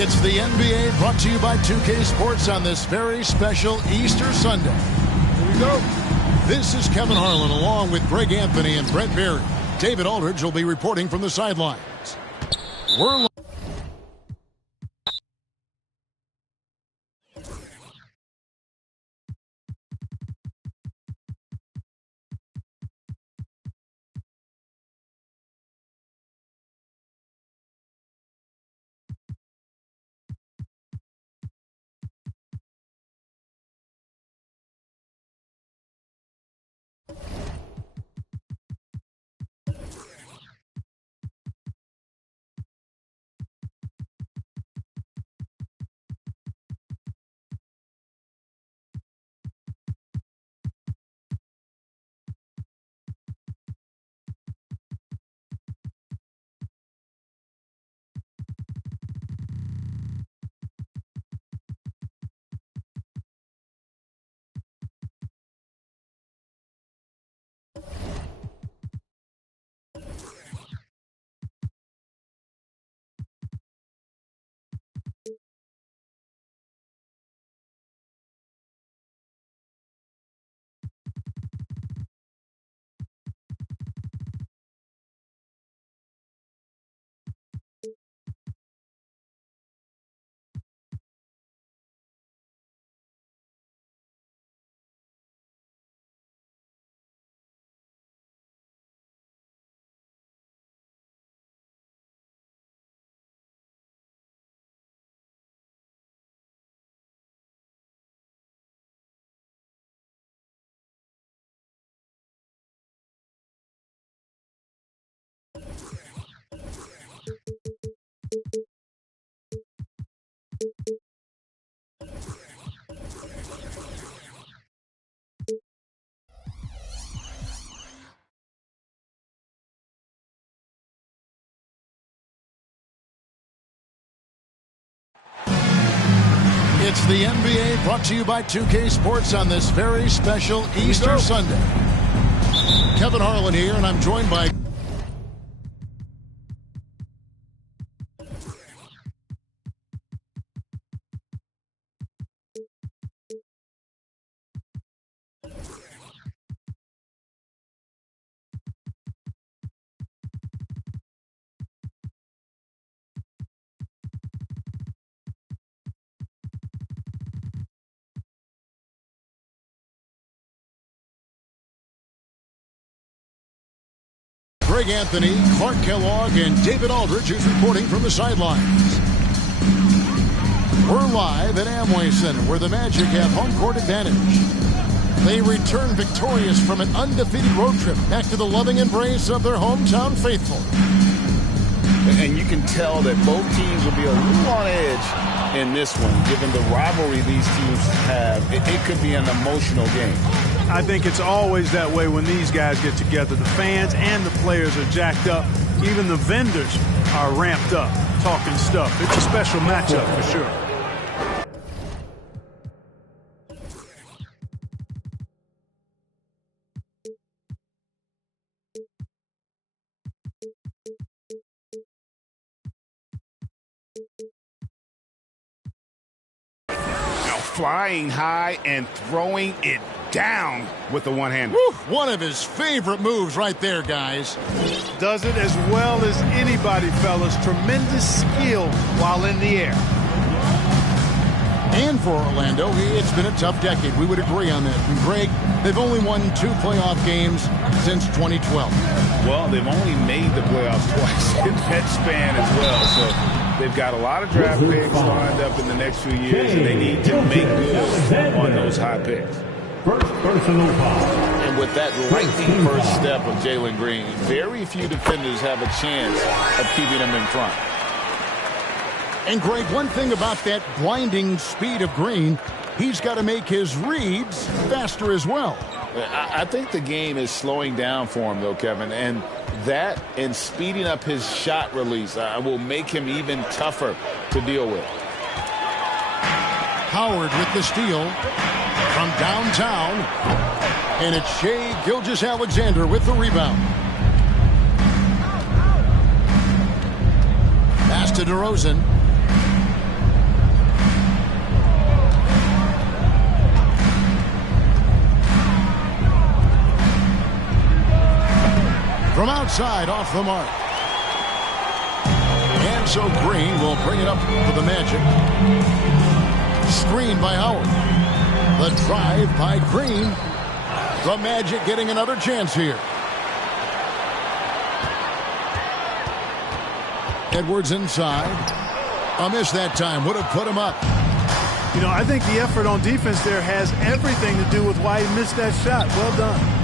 It's the NBA brought to you by 2K Sports on this very special Easter Sunday. Here we go. This is Kevin Harlan along with Greg Anthony and Brett Berry. David Aldridge will be reporting from the sidelines. We're It's the NBA brought to you by 2K Sports on this very special Easter Sunday. Kevin Harlan here, and I'm joined by Greg Anthony, Clark Kellogg, and David Aldridge, who's reporting from the sidelines. We're live at Amway Center, where the Magic have home court advantage. They return victorious from an undefeated road trip back to the loving embrace of their hometown faithful. And you can tell that both teams will be a little on edge in this one, given the rivalry these teams have. It could be an emotional game. I think it's always that way when these guys get together. The fans and the players are jacked up. Even the vendors are ramped up, talking stuff. It's a special matchup for sure. Flying high and throwing it down with the one-hander. One of his favorite moves right there, guys. Does it as well as anybody, fellas. Tremendous skill while in the air. And for Orlando, it's been a tough decade. We would agree on that. And Greg, they've only won 2 playoff games since 2012. Well, they've only made the playoffs twice in that span as well. So they've got a lot of draft picks lined up in the next few years, and they need to make good on those high picks. First personal foul. And with that lightning first step of Jalen Green, very few defenders have a chance of keeping him in front. And Greg, one thing about that blinding speed of Green, he's got to make his reads faster as well. I think the game is slowing down for him, though, Kevin, and that and speeding up his shot release will make him even tougher to deal with. Howard with the steal from downtown, and it's Shai Gilgeous-Alexander with the rebound. Pass to DeRozan. From outside, off the mark. And so Green will bring it up for the Magic. Screen by Howard. The drive by Green. The Magic getting another chance here. Edwards inside. A miss that time. Would have put him up. You know, I think the effort on defense there has everything to do with why he missed that shot. Well done.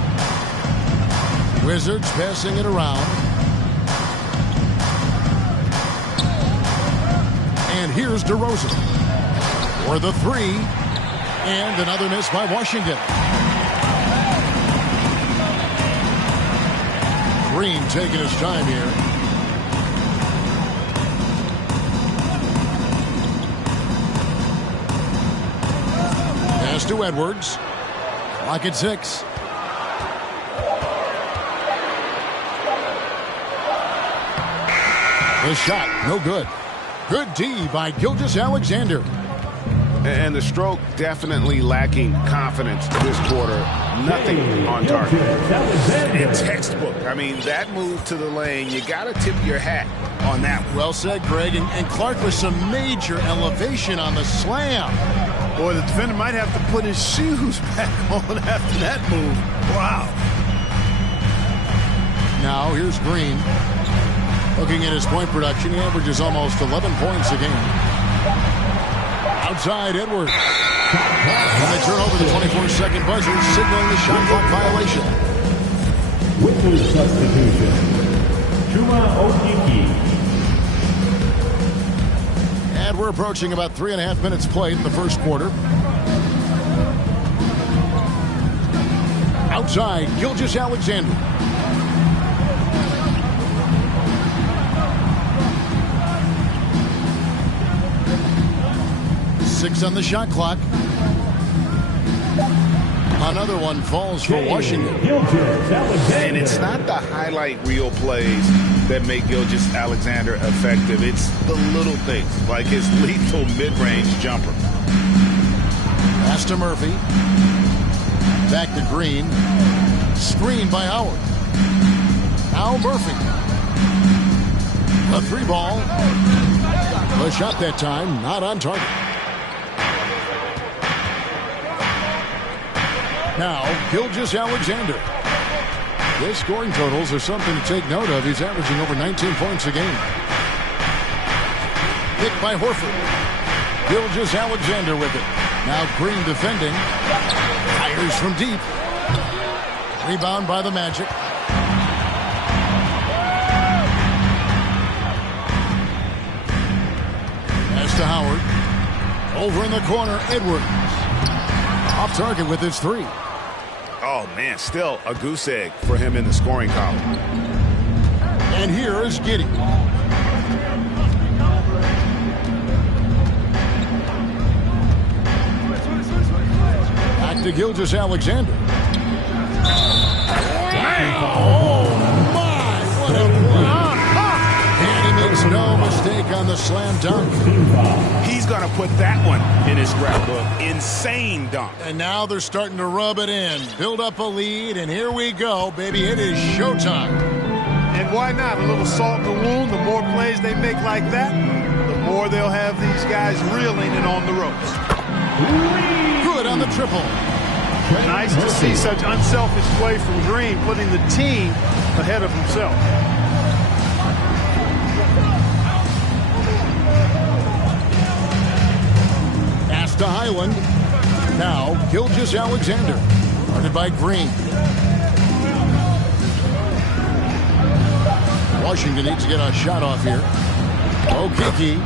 Wizards passing it around. And here's DeRozan for the three. And another miss by Washington. Green taking his time here. Pass to Edwards. Clock at 6. The shot, no good. Good D by Gilgeous-Alexander. And the stroke definitely lacking confidence this quarter. Nothing on target. And textbook. I mean, that move to the lane, you got to tip your hat on that one. Well said, Greg. And Clark with some major elevation on the slam. Boy, the defender might have to put his shoes back on after that move. Wow. Now, here's Green. Looking at his point production, he averages almost 11 points a game. Outside, Edwards. And they turn over the 24-second buzzer, signaling the shot clock violation. With the substitution, Chuma Okeke. And we're approaching about 3.5 minutes played in the first quarter. Outside, Gilgeous-Alexander. Six on the shot clock. Another one falls for Washington. And it's not the highlight reel plays that make Gilgeous-Alexander effective. It's the little things, like his lethal mid-range jumper. Pass to Murphy. Back to Green. Screen by Howard. Now Murphy. A three ball. The shot that time, not on target. Now, Gilgeous-Alexander. His scoring totals are something to take note of. He's averaging over 19 points a game. Picked by Horford. Gilgeous-Alexander with it. Now Green defending. Fires from deep. Rebound by the Magic. Pass to Howard. Over in the corner, Edwards. Off target with his three. Oh, man, still a goose egg for him in the scoring column. And here is Giddey. Back to Gilgeous-Alexander. Oh, my, what a block. And he makes no mistake on the slam dunk. He's going to put that one in his scrapbook. Insane dunk. And now they're starting to rub it in. Build up a lead, and here we go, baby. It is showtime. And why not? A little salt in the wound. The more plays they make like that, the more they'll have these guys reeling and on the ropes. Good on the triple. Nice to see such unselfish play from Green, putting the team ahead of himself. Pass to Highland. Now, Gilgeous-Alexander. Guarded by Green. Washington needs to get a shot off here. Okeke.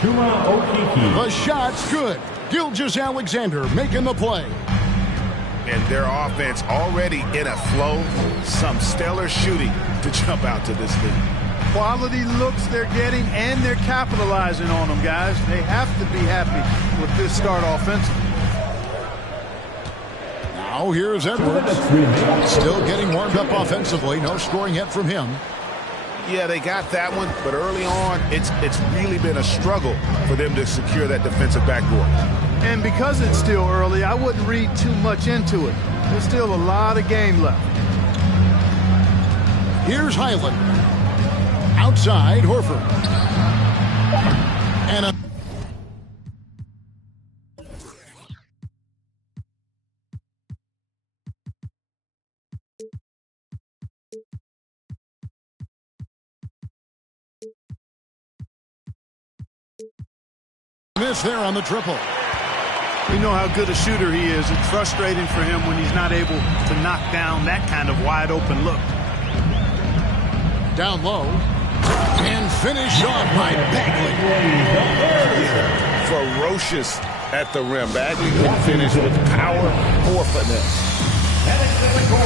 Chuma Okeke. The shot's good. Gilgeous-Alexander making the play. And their offense already in a flow. Some stellar shooting to jump out to this lead. Quality looks they're getting, and they're capitalizing on them, guys. They have to be happy with this start offensively. Now here's Edwards. Still getting warmed up offensively. No scoring yet from him. Yeah, they got that one, but early on, it's really been a struggle for them to secure that defensive backboard. And because it's still early, I wouldn't read too much into it. There's still a lot of game left. Here's Highland. Outside, Horford. And a miss there on the triple. We know how good a shooter he is. It's frustrating for him when he's not able to knock down that kind of wide open look. Down low. And finished off by Bagley. Ferocious at the rim. Bagley can finish with power or finesse.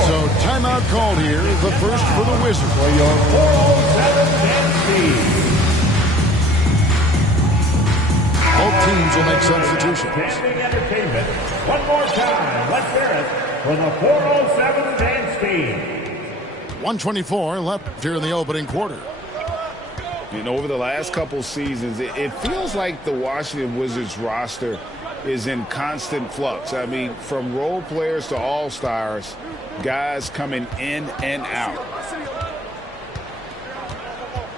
So timeout called here. The first for the Wizards. For your 407 Both teams will make substitutions. Standing entertainment. One more time. Let's hear it for the 407 dance team. 1:24 left here in the opening quarter. And over the last couple seasons, it feels like the Washington Wizards roster is in constant flux. I mean, from role players to all-stars, guys coming in and out.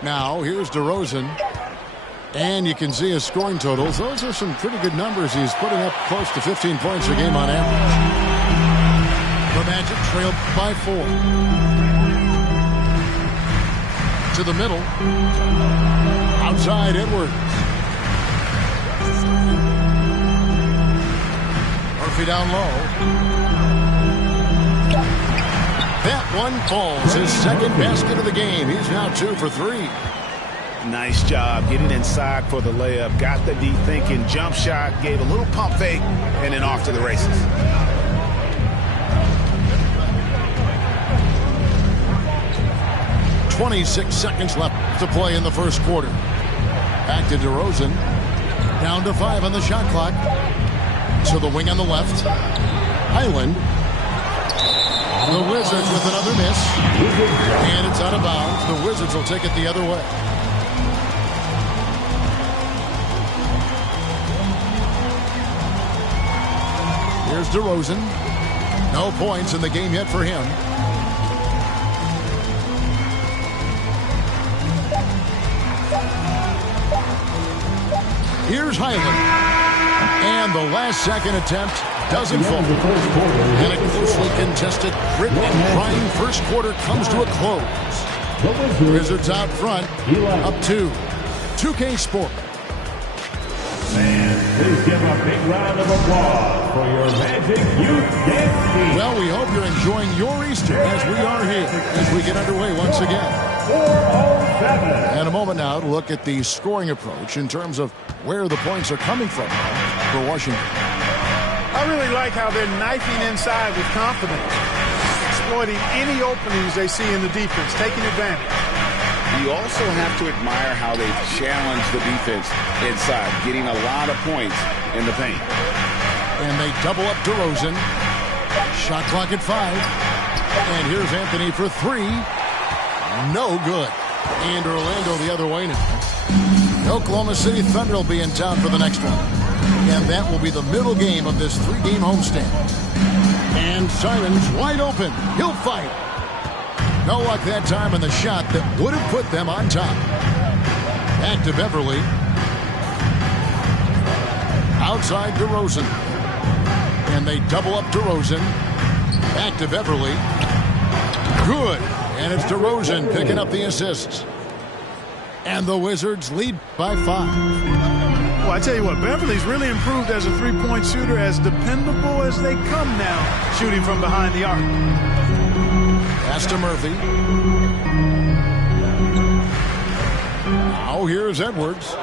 Now, here's DeRozan. And you can see his scoring totals. Those are some pretty good numbers. He's putting up close to 15 points a game on average. The Magic trailed by 4. To the middle. Outside, Edwards. Murphy down low. That one falls. His second basket of the game. He's now 2 for 3. Nice job getting inside for the layup. Got the deep thinking jump shot. Gave a little pump fake. And then off to the races. .26 seconds left to play in the first quarter. Back to DeRozan. Down to 5 on the shot clock. To the wing on the left. Highland. The Wizards with another miss. And it's out of bounds. The Wizards will take it the other way. Here's DeRozan. No points in the game yet for him. Here's Highland. And the last-second attempt doesn't fall. And a closely contested grit and grind first quarter comes to a close. Wizards out front, up 2. 2K Sport. And please give a big round of applause for your Magic Youth Dance Team. Well, we hope you're enjoying your Easter as we are here as we get underway once again. 407. And a moment now to look at the scoring approach in terms of where the points are coming from for Washington. I really like how they're knifing inside with confidence, exploiting any openings they see in the defense, taking advantage. You also have to admire how they challenge the defense inside, getting a lot of points in the paint. And they double up DeRozan. Shot clock at 5. And here's Anthony for 3. No good. And Orlando the other way now. Oklahoma City Thunder will be in town for the next one. And that will be the middle game of this 3-game homestand. And Simons wide open. He'll fight. No luck that time in the shot that would have put them on top. Back to Beverly. Outside DeRozan. And they double up DeRozan. Back to Beverly. Good. And it's DeRozan picking up the assists. And the Wizards lead by 5. Well, I tell you what, Beverly's really improved as a three-point shooter, as dependable as they come now, shooting from behind the arc. Pass to Murphy. Now here's Edwards.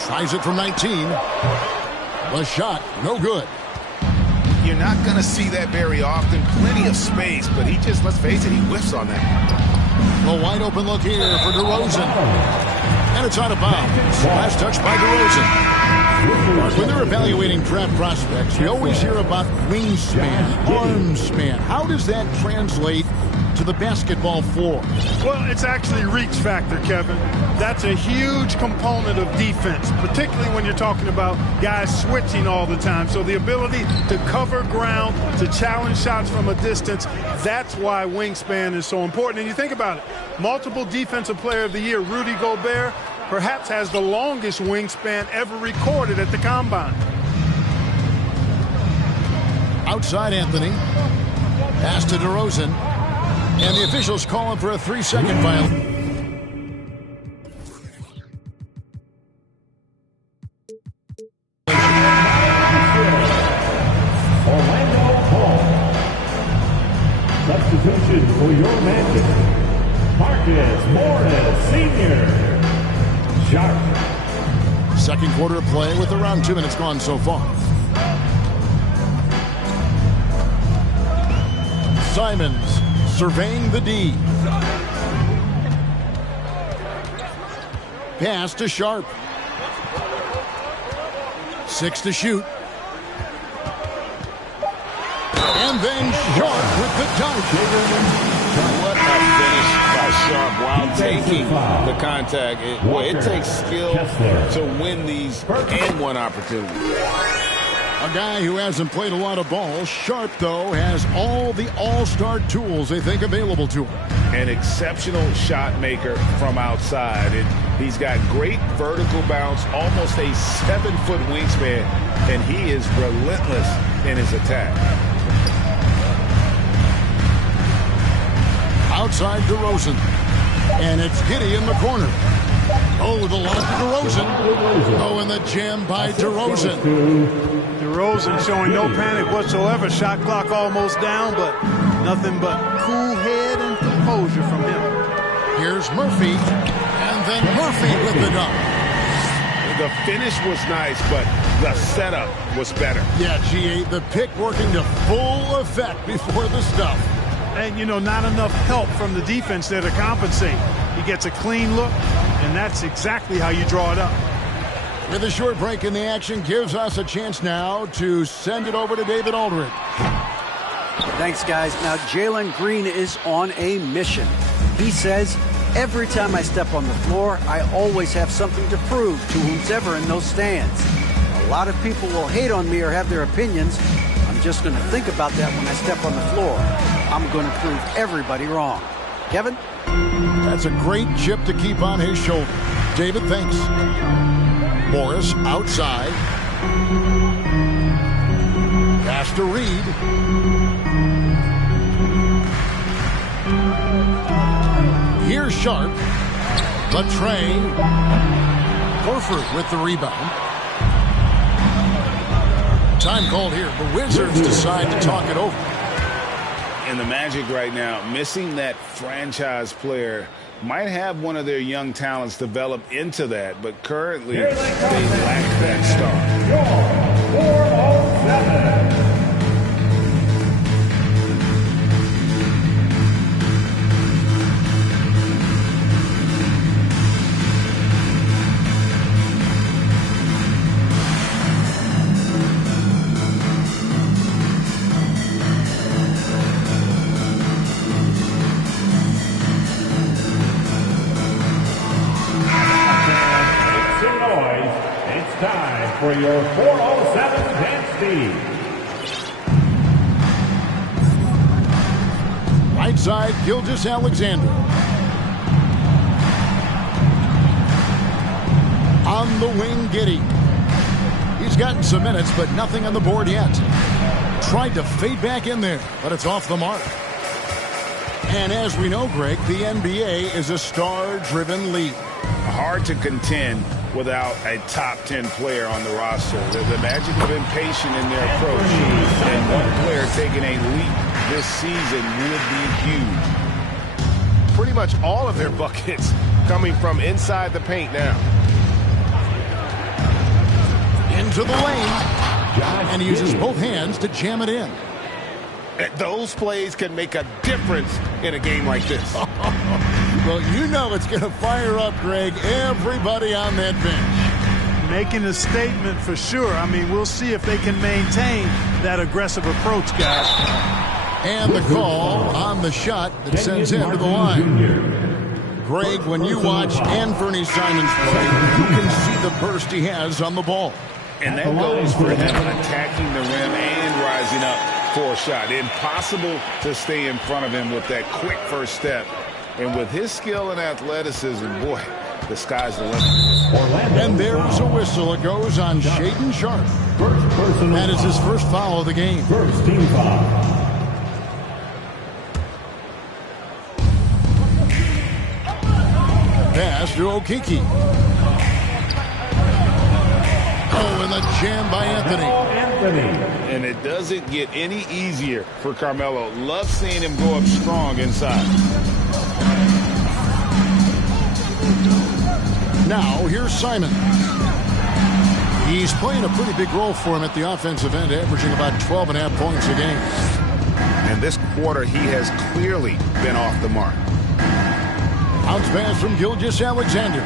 Tries it from 19. The shot, no good. You're not going to see that very often. Plenty of space, but he just, let's face it, he whiffs on that. A wide open look here for DeRozan. And it's out of bounds. Last touch by DeRozan. When they're evaluating draft prospects, we always hear about wingspan, arm span. How does that translate to the basketball floor? Well, it's actually reach factor, Kevin. That's a huge component of defense, particularly when you're talking about guys switching all the time. So the ability to cover ground, to challenge shots from a distance, that's why wingspan is so important. And you think about it, multiple Defensive Player of the Year, Rudy Gobert, perhaps has the longest wingspan ever recorded at the Combine. Outside Anthony. Pass to DeRozan. And the officials calling for a 3-second violation. Substitution for your Magic. Marcus Morris Sr. Sharp. Second quarter of play with around 2 minutes gone so far. Simons surveying the D. Pass to Sharp. 6 to shoot. And then Sharp with the dunk. What a finish by Sharp while taking the contact. It takes skill to win these and-one opportunities. A guy who hasn't played a lot of ball. Sharp, though, has all the all-star tools they think available to him. An exceptional shot maker from outside. He's got great vertical bounce, almost a 7-foot wingspan, and he is relentless in his attack. Outside DeRozan. And it's Giddey in the corner. Oh, the lob to DeRozan. Oh, and the jam by DeRozan. DeRozan showing no panic whatsoever. Shot clock almost down, but nothing but cool head and composure from him. Here's Murphy. And then Murphy with the dunk. The finish was nice, but the setup was better. Yeah, G8, the pick working to full effect before the stuff. And, you know, not enough help from the defense there to compensate. He gets a clean look, and that's exactly how you draw it up. With a short break in the action, gives us a chance now to send it over to David Aldridge. Thanks, guys. Now, Jalen Green is on a mission. He says, every time I step on the floor, I always have something to prove to who's ever in those stands. A lot of people will hate on me or have their opinions. I'm just going to think about that when I step on the floor. I'm going to prove everybody wrong. Kevin? That's a great chip to keep on his shoulder. David, thanks. Morris outside. Pass to Reed. Here's Sharp. The train. Horford with the rebound. Time called here. The Wizards decide to talk it over. And the Magic right now, missing that franchise player, might have one of their young talents develop into that, but currently they lack that star. Your 407. For your 407 dance speed. Right side, Gilgeous-Alexander. On the wing, Giddey. He's gotten some minutes, but nothing on the board yet. Tried to fade back in there, but it's off the mark. And as we know, Greg, the NBA is a star-driven league. Hard to contend without a top 10 player on the roster. The Magic have been patient in their approach, and one player taking a leap this season would be huge. Pretty much all of their buckets coming from inside the paint now. Into the lane, and he uses both hands to jam it in. Those plays can make a difference in a game like this. Well, you know it's going to fire up, Greg, everybody on that bench. making a statement for sure. I mean, we'll see if they can maintain that aggressive approach, guys. And the call on the shot that sends him to the line. Greg, when you watch Anthony Simons play, you can see the burst he has on the ball. And that goes for him attacking the rim and rising up for a shot. Impossible to stay in front of him with that quick first step. And with his skill and athleticism, boy, the sky's the limit. And there's a whistle. It goes on Shaedon Sharpe. That is his first foul of the game. First team foul. Pass to Okeke. Oh, and the jam by Anthony. And it doesn't get any easier for Carmelo. Love seeing him go up strong inside. Now, here's Simon. He's playing a pretty big role for him at the offensive end, averaging about 12.5 points a game. And this quarter, he has clearly been off the mark. Bounce pass from Gilgeous-Alexander.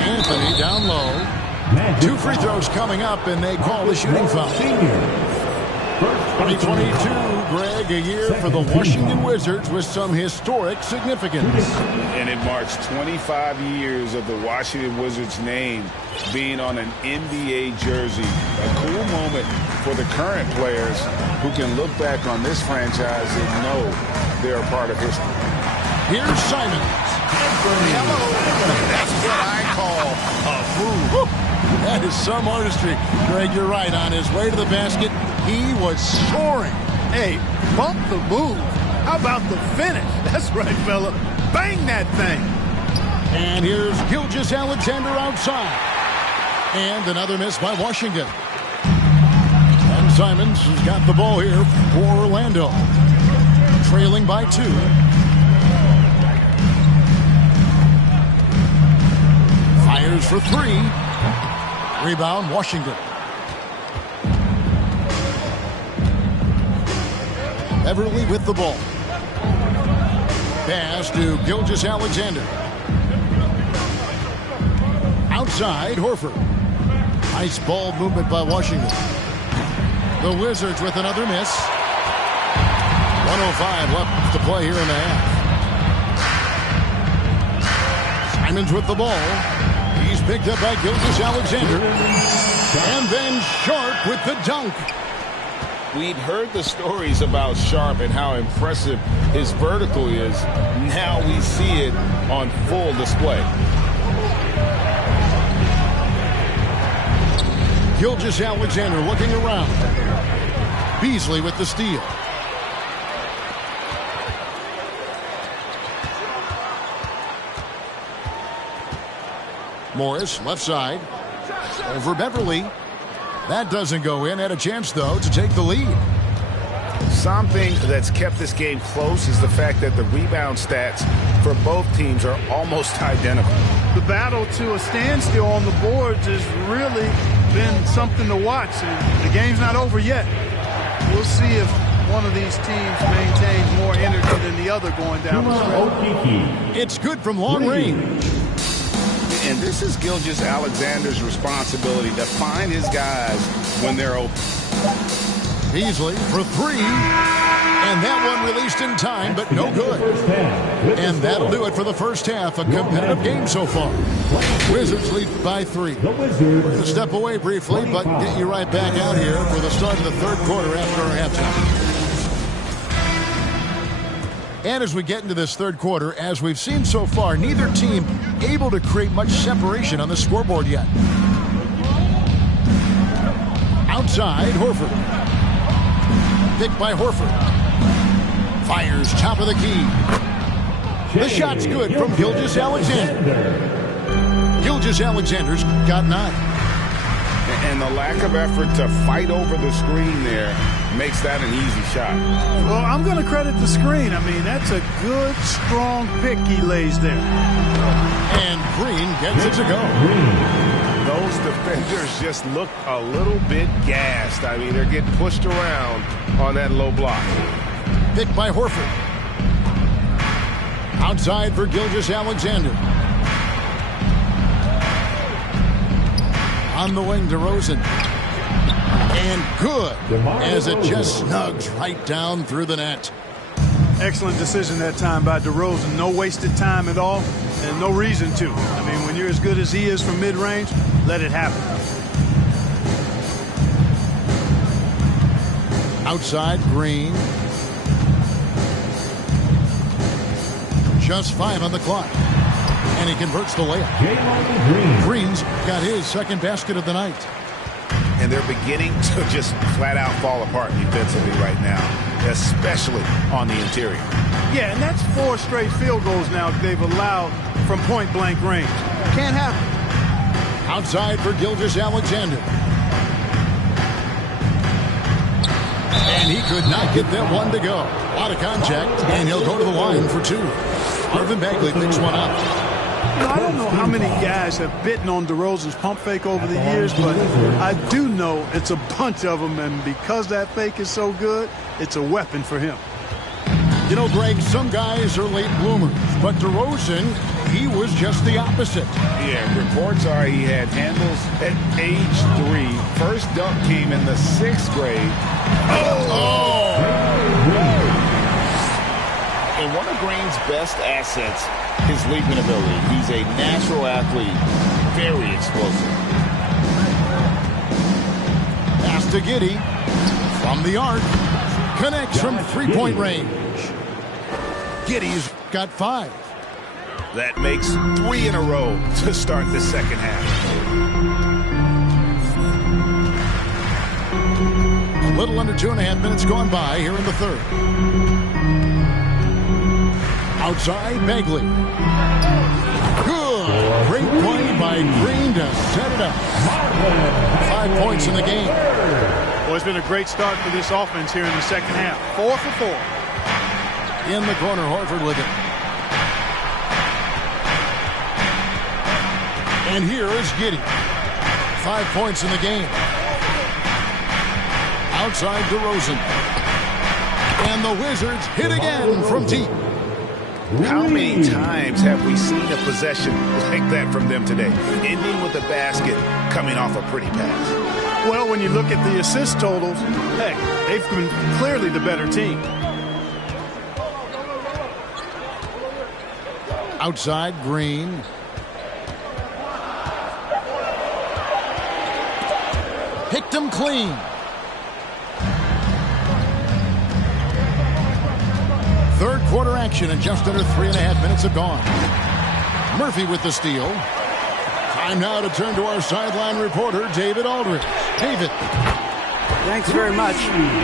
Anthony down low. 2 free throws coming up, and they call the shooting foul. 2022, Greg, a year for the Washington Wizards with some historic significance. And it marks 25 years of the Washington Wizards name being on an NBA jersey. A cool moment for the current players who can look back on this franchise and know they're a part of history. Here's Simon. Hello. That's what I call a move. That is some artistry. Greg, you're right. On his way to the basket, he was soaring. Hey, bump the move. How about the finish? That's right, fella. Bang that thing. And here's Gilgeous-Alexander outside. And another miss by Washington. And Simons has got the ball here for Orlando. Trailing by 2. Fires for 3. Rebound, Washington. Beverly with the ball. Pass to Gilgeous-Alexander. Outside, Horford. Nice ball movement by Washington. The Wizards with another miss. 1:05 left to play here in the half. Simons with the ball. He's picked up by Gilgeous-Alexander. And then Sharpe with the dunk. We'd heard the stories about Sharpe and how impressive his vertical is. Now we see it on full display. Gilgeous-Alexander looking around. Beasley with the steal. Morris, left side. Over Beverly. That doesn't go in. Had a chance, though, to take the lead. Something that's kept this game close is the fact that the rebound stats for both teams are almost identical. The battle to a standstill on the boards has really been something to watch. And the game's not over yet. We'll see if one of these teams maintains more energy than the other going down the stretch. It's good from long range. And this is Gilgeous-Alexander's responsibility to find his guys when they're open. Beasley for 3. And that one released in time, but no good. And that'll do it for the first half. A competitive game so far. Wizards lead by 3. We're going to step away briefly, but get you right back out here for the start of the third quarter after our halftime. And as we get into this third quarter, as we've seen so far, neither team able to create much separation on the scoreboard yet. Outside, Horford. Picked by Horford. Fires top of the key. The shot's good from Gilgeous-Alexander. Gilgeous-Alexander's got 9. And the lack of effort to fight over the screen there makes that an easy shot. Well, I'm going to credit the screen. I mean, that's a good, strong pick he lays there. And Green gets it to go. Those defenders just look a little bit gassed. I mean, they're getting pushed around on that low block. Picked by Horford. Outside for Gilgeous-Alexander. On the wing, DeRozan. And good, as it just snugs right down through the net. Excellent decision that time by DeRozan. No wasted time at all, and no reason to. I mean, when you're as good as he is from mid-range, let it happen. Outside, Green. Just 5 on the clock. And he converts the layup. Green's got his second basket of the night. And they're beginning to just flat out fall apart defensively right now, especially on the interior. Yeah, and that's 4 straight field goals now they've allowed from point-blank range. Can't happen. Outside for Gilgeous-Alexander. And he could not get that one to go. Out of contact, and he'll go to the line for 2. Marvin Bagley picks one up. You know, I don't know how many guys have bitten on DeRozan's pump fake over the years, but I do know it's a bunch of them, and because that fake is so good, it's a weapon for him. You know, Greg, some guys are late bloomers, but DeRozan, he was just the opposite. Yeah, reports are he had handles at age 3. First dunk came in the 6th grade. And one of Green's best assets, his leaping ability. He's a natural athlete, very explosive. Pass to Giddey from the arc. Connects from 3-point range. Giddey's got 5. That makes 3 in a row to start the second half. A little under 2.5 minutes gone by here in the third. Outside, Bagley. Good. Great play by Green to set it up. 5 points in the game. Well, it's been a great start for this offense here in the second half. 4 for 4. In the corner, Horford with it. And here is Giddey. 5 points in the game. Outside DeRozan. And the Wizards hit again from deep. How many times have we seen a possession like that from them today? Ending with a basket, coming off a pretty pass. Well, when you look at the assist totals, heck, they've been clearly the better team. Outside, Green. Picked him clean. Third quarter action, and just under 3.5 minutes have gone. Murphy with the steal. Time now to turn to our sideline reporter, David Aldridge. David. Thanks very much.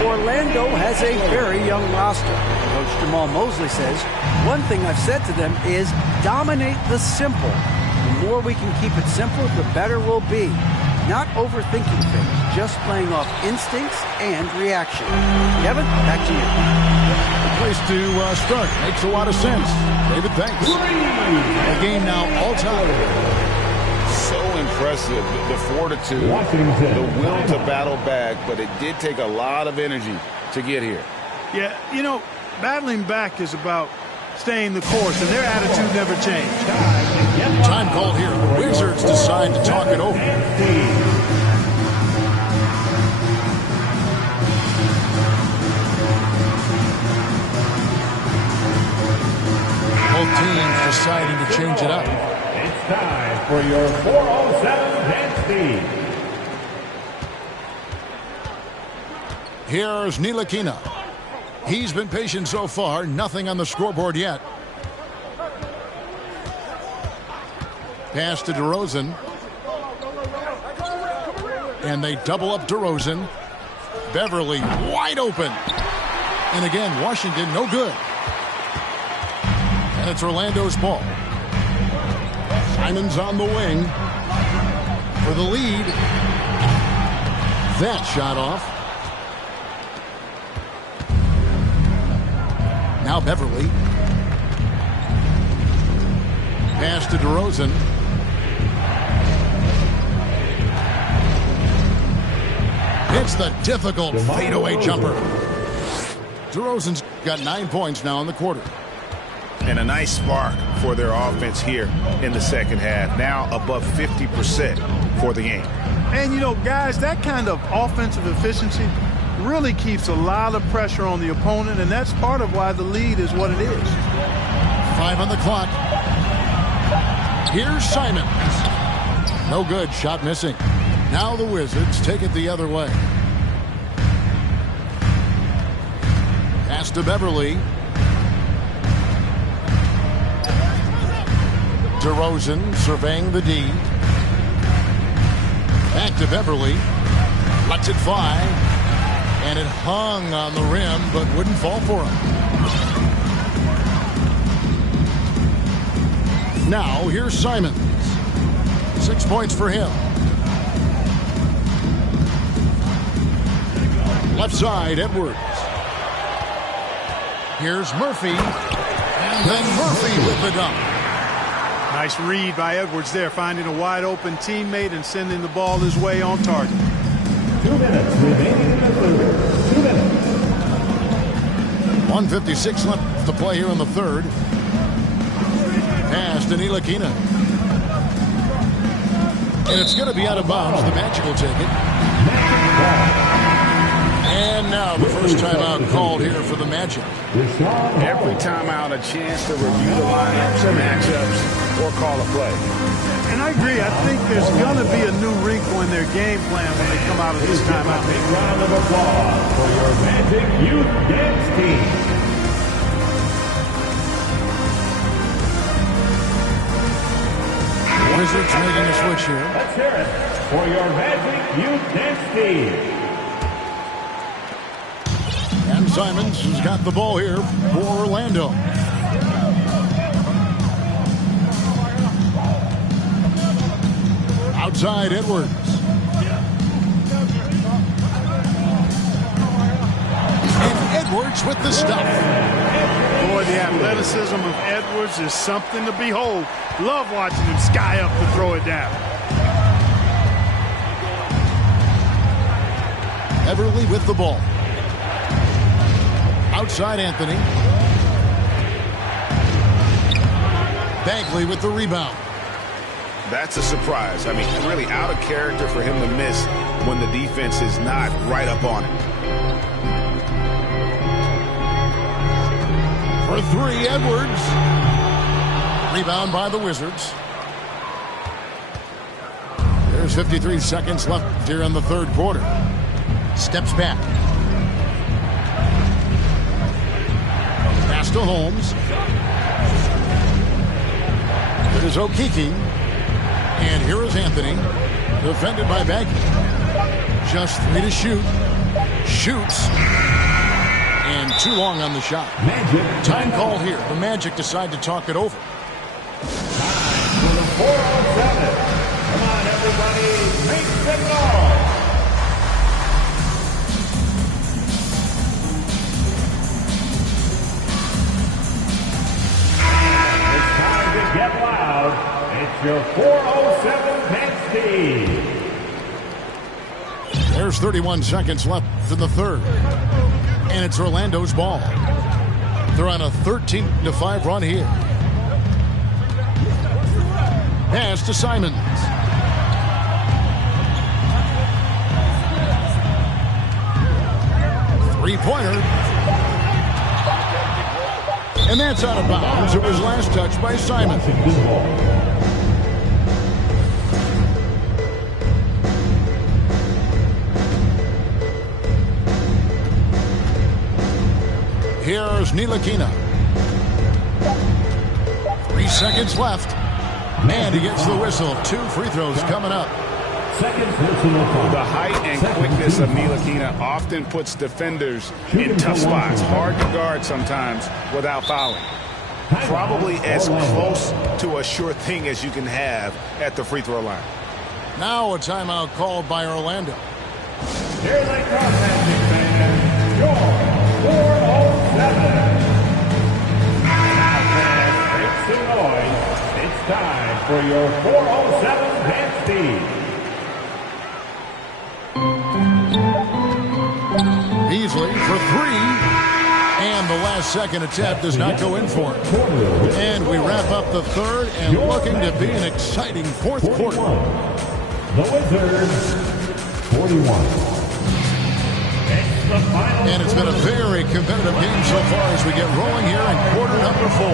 Orlando has a very young roster. Coach Jamal Mosley says, one thing I've said to them is dominate the simple. The more we can keep it simple, the better we'll be. Not overthinking things, just playing off instincts and reaction. Kevin, back to you. The place to start. Makes a lot of sense. David, thanks. The game now all time. So impressive, the fortitude, the will to battle back, but it did take a lot of energy to get here. Yeah, you know, battling back is about staying the course, and their attitude never changed. Time called here. The Wizards decide to talk it over. Both teams deciding to change it up. It's time for your 407 dance team. Here's Ntilikina. He's been patient so far. Nothing on the scoreboard yet. Pass to DeRozan. And they double up DeRozan. Beverly wide open. And again, Washington no good. And it's Orlando's ball. Simon's on the wing for the lead. That shot off. Now Beverly. Pass to DeRozan. It's the difficult fadeaway jumper. DeRozan's got 9 points now in the quarter. And a nice spark for their offense here in the second half. Now above 50% for the game. And, you know, guys, that kind of offensive efficiency really keeps a lot of pressure on the opponent, and that's part of why the lead is what it is. 5 on the clock. Here's Simons. No good. Shot missing. Now the Wizards take it the other way. Pass to Beverly. DeRozan surveying the D. Back to Beverly. Lets it fly. And it hung on the rim, but wouldn't fall for him. Now, here's Simons. 6 points for him. Left side, Edwards. Here's Murphy. And then Murphy with the dunk. Nice read by Edwards there, finding a wide-open teammate and sending the ball his way on target. 2 minutes remaining in the third. 2 minutes. 1:56 left to play here in the third. Pass to Ntilikina. And it's going to be out of bounds. The Magic will take it. And now the first timeout called here for the Magic. Every timeout a chance to review the lineups, matchups, or call a play. And I agree. I think there's going to be a new wrinkle in their game plan when they come out of this timeout. Big round of applause for your Magic Youth Dance Team. Wizards making a switch here. Let's hear it for your Magic Youth Dance Team. And Simons has got the ball here for Orlando. Outside, Edwards. And Edwards with the stuff. Boy, the athleticism of Edwards is something to behold. Love watching him sky up to throw it down. Beverly with the ball. Outside, Anthony. Bagley with the rebound. That's a surprise. I mean, really out of character for him to miss when the defense is not right up on it. For 3, Edwards. Rebound by the Wizards. There's 53 seconds left here in the third quarter. Steps back. Pass to Holmes. It is Okeke. And here is Anthony. Defended by Bagley. Just 3 to shoot. Shoots. And too long on the shot. Time call here. The Magic decide to talk it over. Time for the 407. Come on, everybody, make some noise. It's time to get loud. It's your 407 next team. There's 31 seconds left in the third. And it's Orlando's ball. They're on a 13-5 run here. Pass to Simons. Three-pointer. And that's out of bounds. It was last touched by Simons. Here's Ntilikina. 3 seconds left. And he gets the whistle. 2 free throws coming up. The height and quickness of Ntilikina often puts defenders in tough spots. Hard to guard sometimes without fouling. Probably as close to a sure thing as you can have at the free throw line. Now a timeout called by Orlando. Here they come, Magic fans. Your 407. Now, fans, make some noise. It's time for your 407 dance team. Beasley for 3. And the last second attempt does not go in for it. And we wrap up the third and looking to be an exciting fourth quarter. The Wizards, 41. And it's been a very competitive game so far as we get rolling here in quarter number 4.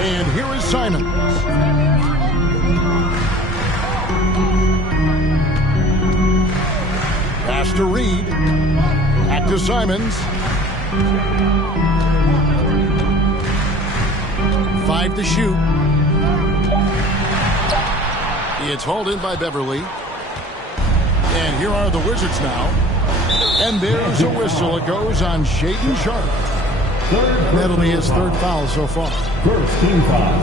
And here is Simons. Pass to Reed. Back to Simons. 5 to shoot. It's hauled in by Beverly. And here are the Wizards now. And there's a whistle. It goes on Shaedon Sharpe. That'll be his 3rd foul so far. First team foul.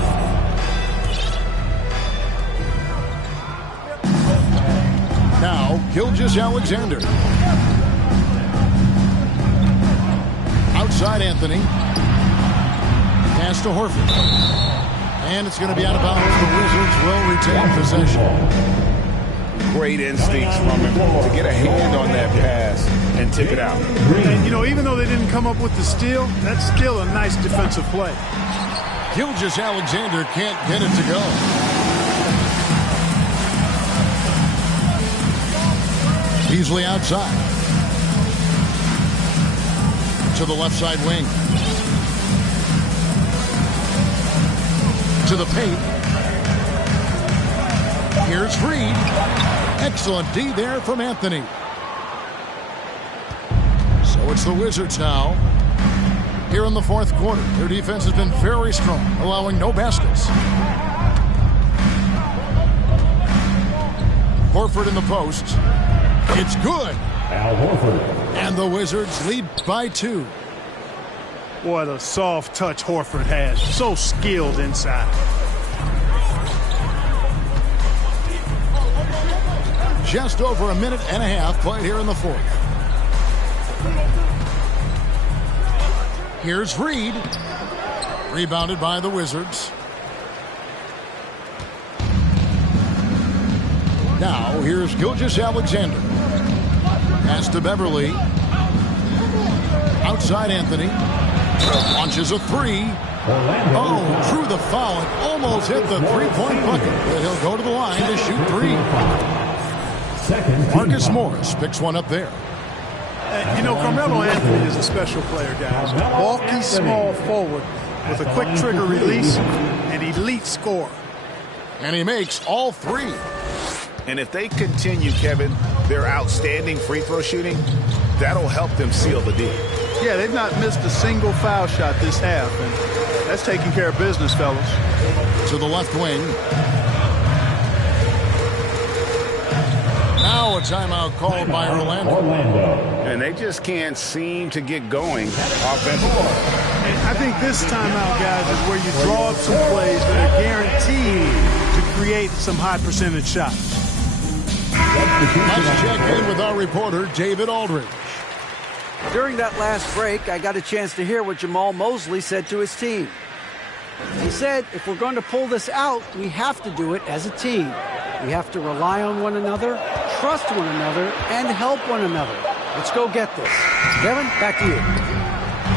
Now, Gilgeous-Alexander. Outside Anthony. Pass to Horford. And it's going to be out of bounds. The Wizards will retain possession. Great instincts from him to get a hand on that pass and tip it out. And, you know, even though they didn't come up with the steal, that's still a nice defensive play. Gilgeous-Alexander can't get it to go. Beasley outside. To the left side wing. To the paint. Here's Reed. Excellent D there from Anthony. So it's the Wizards now. Here in the 4th quarter. Their defense has been very strong, allowing no baskets. Horford in the post. It's good. Al Horford. And the Wizards lead by 2. What a soft touch Horford has. So skilled inside. Just over a minute and a half played here in the 4th. Here's Reed. Rebounded by the Wizards. Now here's Gilgeous-Alexander. Pass to Beverly. Outside Anthony. Launches a 3. Oh, drew the foul and almost hit the 3-point bucket. But he'll go to the line to shoot 3. Marcus Morris picks one up there. You know, Carmelo Anthony is a special player, guys. Bulky, small forward with a quick trigger release, an elite scorer. And he makes all 3. And if they continue, Kevin, their outstanding free throw shooting, that'll help them seal the deal. Yeah, they've not missed a single foul shot this half, and that's taking care of business, fellas. To the left wing. Now a timeout called by Orlando. And they just can't seem to get going offensively. And I think this timeout, guys, is where you draw up some plays that are guaranteed to create some high percentage shots. Let's check in with our reporter, David Aldridge. During that last break, I got a chance to hear what Jamal Mosley said to his team. He said, if we're going to pull this out, we have to do it as a team. We have to rely on one another, trust one another, and help one another. Let's go get this. Kevin, back to you.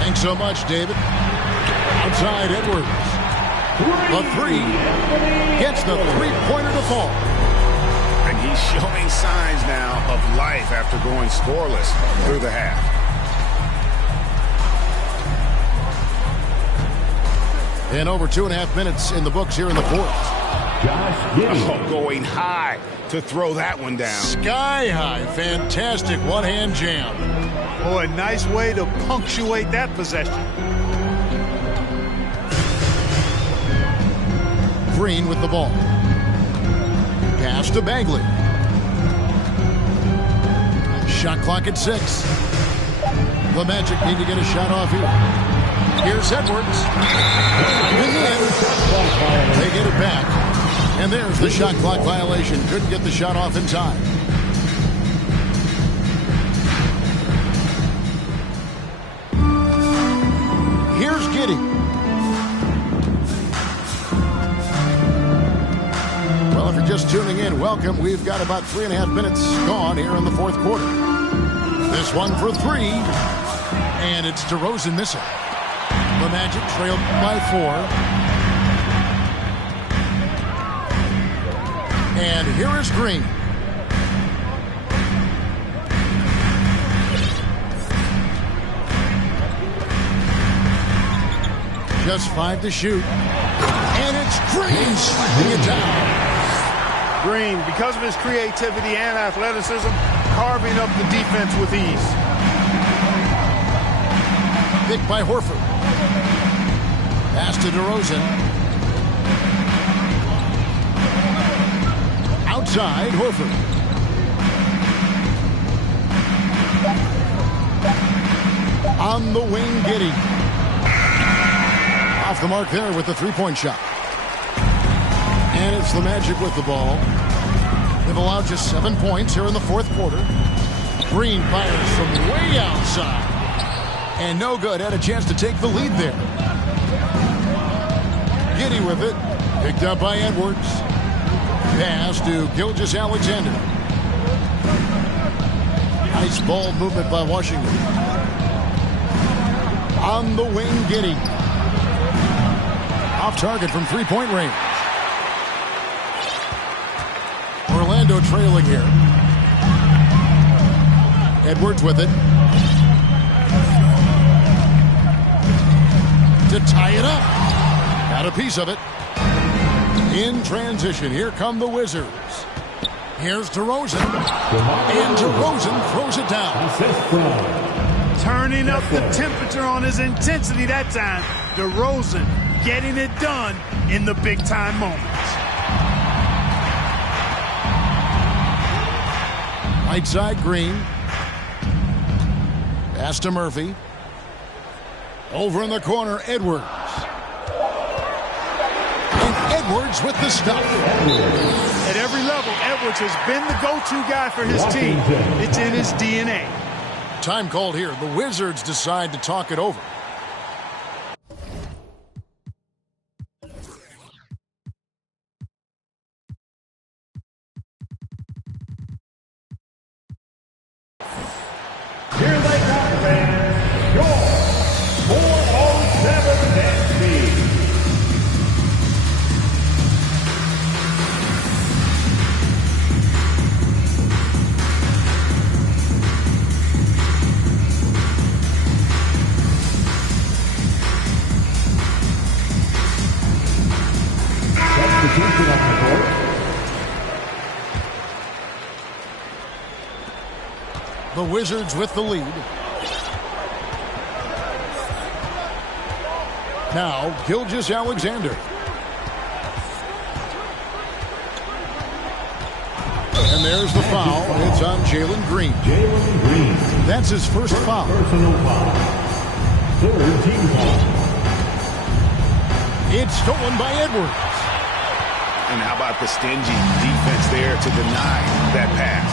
Thanks so much, David. Outside Edwards. The 3 gets the 3-pointer to fall. And he's showing signs now of life after going scoreless through the half. And over 2.5 minutes in the books here in the 4th. Going high to throw that one down. Sky high. Fantastic one-hand jam. Boy, nice way to punctuate that possession. Green with the ball. Pass to Bagley. Shot clock at 6. The Magic need to get a shot off here. Here's Edwards. They get it back. And there's the shot clock violation. Couldn't get the shot off in time. Here's Giddey. Well, if you're just tuning in, welcome. We've got about 3.5 minutes gone here in the 4th quarter. This one for 3. And it's DeRozan missing. The Magic trailed by 4. And here is Green. Just 5 to shoot. And it's Green slapping it down. Green, because of his creativity and athleticism, carving up the defense with ease. Picked by Horford. Pass to DeRozan. Outside, Horford. On the wing, Giddey. Off the mark there with the three-point shot. And it's the Magic with the ball. They've allowed just 7 points here in the fourth quarter. Green fires from way outside. And no good. Had a chance to take the lead there. Giddey with it. Picked up by Edwards. Pass to Gilgeous-Alexander. Nice ball movement by Washington. On the wing, Giddey. Off target from three-point range. Orlando trailing here. Edwards with it. To tie it up. Got a piece of it. In transition, here come the Wizards. Here's DeRozan. And DeRozan throws it down. Turning up the temperature on his intensity that time. DeRozan getting it done in the big-time moments. Right side, Green. Pass to Murphy. Over in the corner, Edwards. And Edwards with the stop. At every level, Edwards has been the go-to guy for his team. It's in his DNA. Time called here. The Wizards decide to talk it over. Here they come, fans. Your 407 NC. Substitution on the court. The Wizards with the lead. Now, Gilgeous-Alexander. And there's the foul. It's on Jalen Green. Jalen Green. That's his first foul. Personal foul. Third team foul. It's stolen by Edwards. And how about the stingy defense there to deny that pass?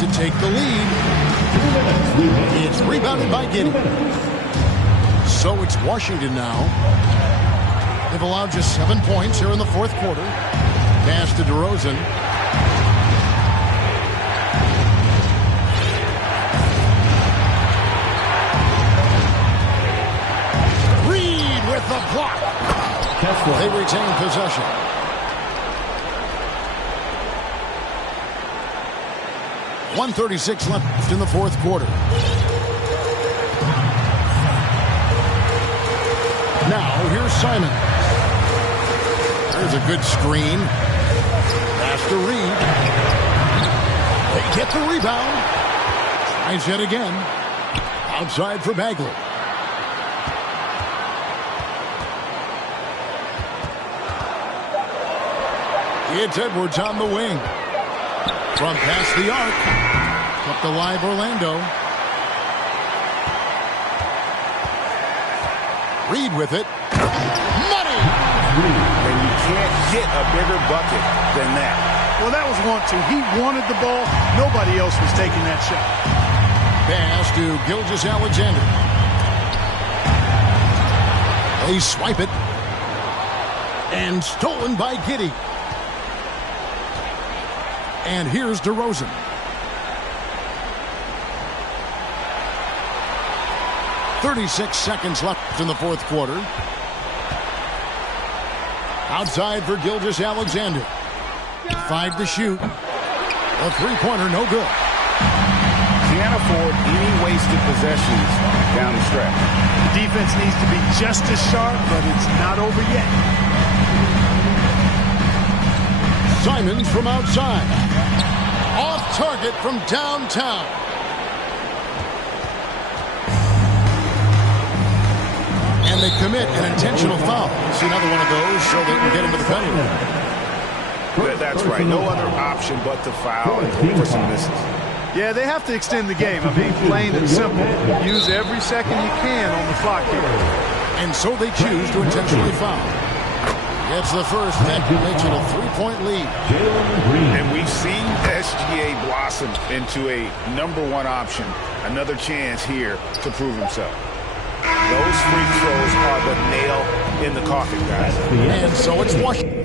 To take the lead. It's rebounded by Giddey. So it's Washington now. They've allowed just 7 points here in the fourth quarter. Pass to DeRozan. Reed with the block. They retain possession. .136 left in the fourth quarter. Now, here's Simon. There's a good screen. Pass to Reed. They get the rebound. Tries yet again. Outside for Bagley. It's Edwards on the wing. From past the arc. Kept alive Orlando. Reed with it. Money! And you can't get a bigger bucket than that. Well, that was 1-2. He wanted the ball. Nobody else was taking that shot. Pass to Gilgeous-Alexander. They swipe it. And stolen by Giddey. And here's DeRozan. .36 seconds left in the fourth quarter. Outside for Gilgeous-Alexander. 5 to shoot. A three-pointer, no good. Can't afford any wasted possessions down the stretch. The defense needs to be just as sharp, but it's not over yet. Simons from outside. Off target from downtown. And they commit an intentional foul. See another one of those so they can get into the penalty. That's right. No other option but to foul and hope for some misses. Yeah, they have to extend the game. I mean, plain and simple. Use every second you can on the clock here. And so they choose to intentionally foul. Gets the first. That makes it a three-point lead. And we've seen SGA blossom into a #1 option. Another chance here to prove himself. Those free throws are the nail in the coffin, guys. And so it's Washington.